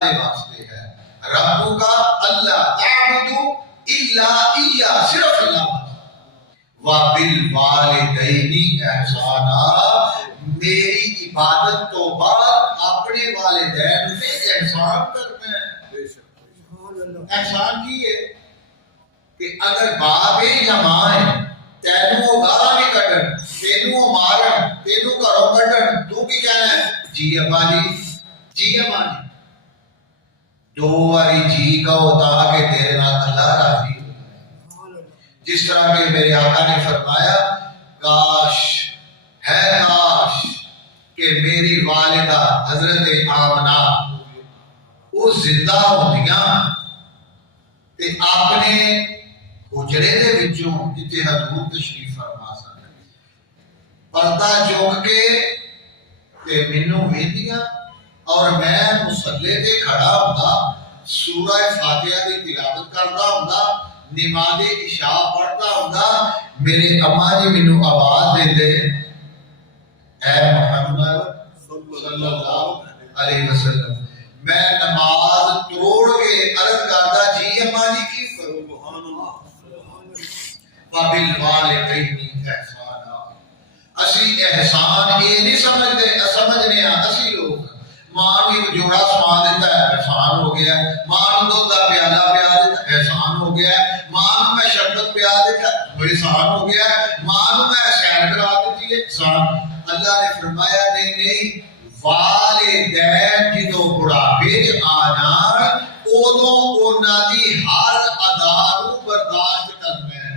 واسطے ہے رب کا اللہ تعبدو الا ایا صرف اللہ وبالوالدین احسانا میری عبادت تو بعد اپنے والدین پہ احسان کرنا ہے۔ احسان کی ہے کہ اگر باپ یا ماں ہے تینوں گالا نہیں کٹن تینوں مارن تینوں گھروں کٹن تو کی کہنا ہے جی ابا جی جی اما جی دو باری جی کہو تاکہ تیرے نال اللہ راضی ہو۔ جس طرح کہ میرے آقا نے فرمایا کاش ہے کاش کہ میری والدہ حضرت آمنہ وہ زندہ ہوندیاں تے اپنے حجرے دے وچوں جتے حضور تشریف فرما سن پردہ چوک کے تے مینوں ویندیاں اور میں مصلی تے کھڑا ہوندا سورہ فاتحہ دی تلاوت کردا ہوندا نماز عشاء پڑھدا ہوندا میرے اماں جی مینوں آواز دیندے اے محمد صلی اللہ علیہ وسلم میں نماز توڑ کے عرض کردا جی اماں جی کی سبحان اللہ وبالوالدین احسانا اسی احسان یہ نہیں سمجھتے سمجھنے اسی لوگ ماں بھی جوڑا سما دیتا ہے احسان ہو گیا ماں دودھ کا پیالہ پیا دیتا احسان ہو گیا ماں میں شربت پیا دیتا احسان ہو گیا ماں میں سیر کرا دیتی ہے احسان۔ اللہ نے فرمایا نہیں نہیں والدین جدو بڑھاپے آ جان ادو انہاں دی ہر ادا نو برداشت کرنا ہے۔